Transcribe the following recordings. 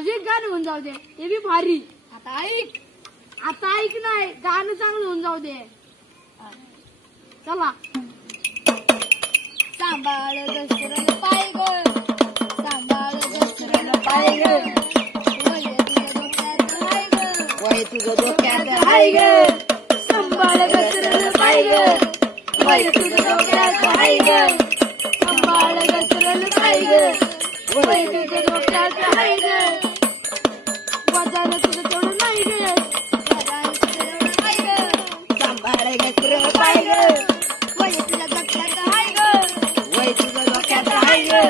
अजून गाणं होऊन जाऊ दे, ते बी भारी. आता ऐक. आता ऐक नाही, गाणं चांगलं होऊन जाऊ दे. चला. सांभाळ दसरल पाय ग, सांभाळ दसरल पाय ग, वय तुझं डोक्यात हाय ग, सांभाळ दसरल पाय ग, वय तुझं डोक्यात हाय ग, सांभाळ दसरल पाय ग, वय तुझं डोक्यात हाय ग, वजन तुझं थोडं नाही ग, सांभाळ दसरल पाय ग, वय तुझं डोक्यात हाय ग, वय तुझं डोक्यात हाय ग.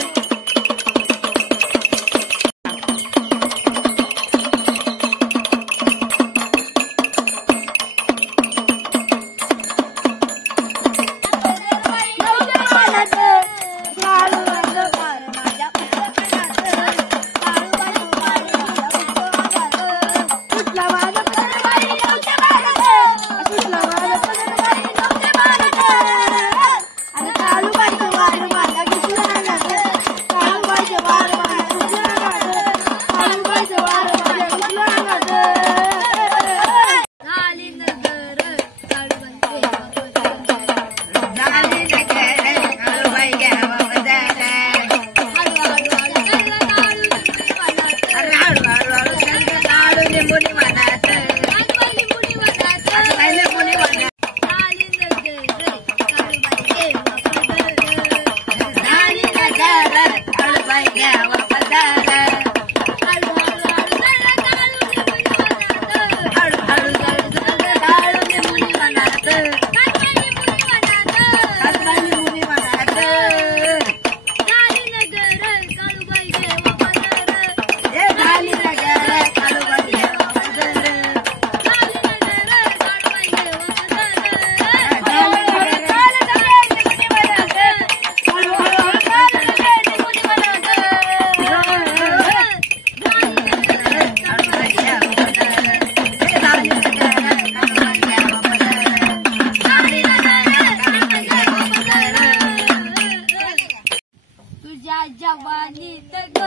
जवानीत ग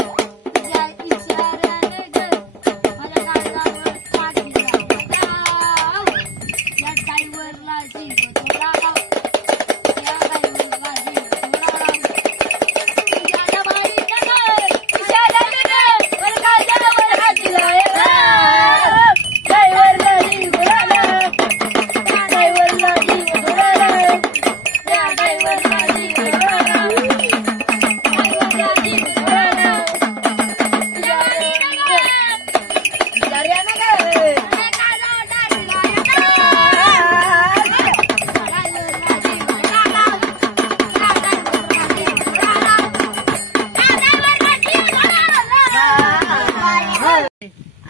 तुझ्या इशाऱ्याने ग माझ्या गालावर पाणी लाव, या ड्रायव्हरला जीव थोडा लाव, या ड्रायव्हरला जीव थोडा लाव, तुझ्या जवानीत ग इशाऱ्याने ग माझ्या गालावर हात लाव, ड्रायव्हरला जीव थोडा लाव, या ड्रायव्हरला जीव थोडा लाव, या ड्रायव्हरला जीव थोडा लाव.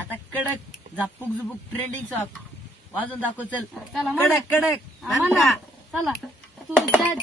आता कडक झापूक झुपूक ट्रेंडिंग सॉन्ग वाजून दाखव. चल चला कडक कडक चला. तुझ्या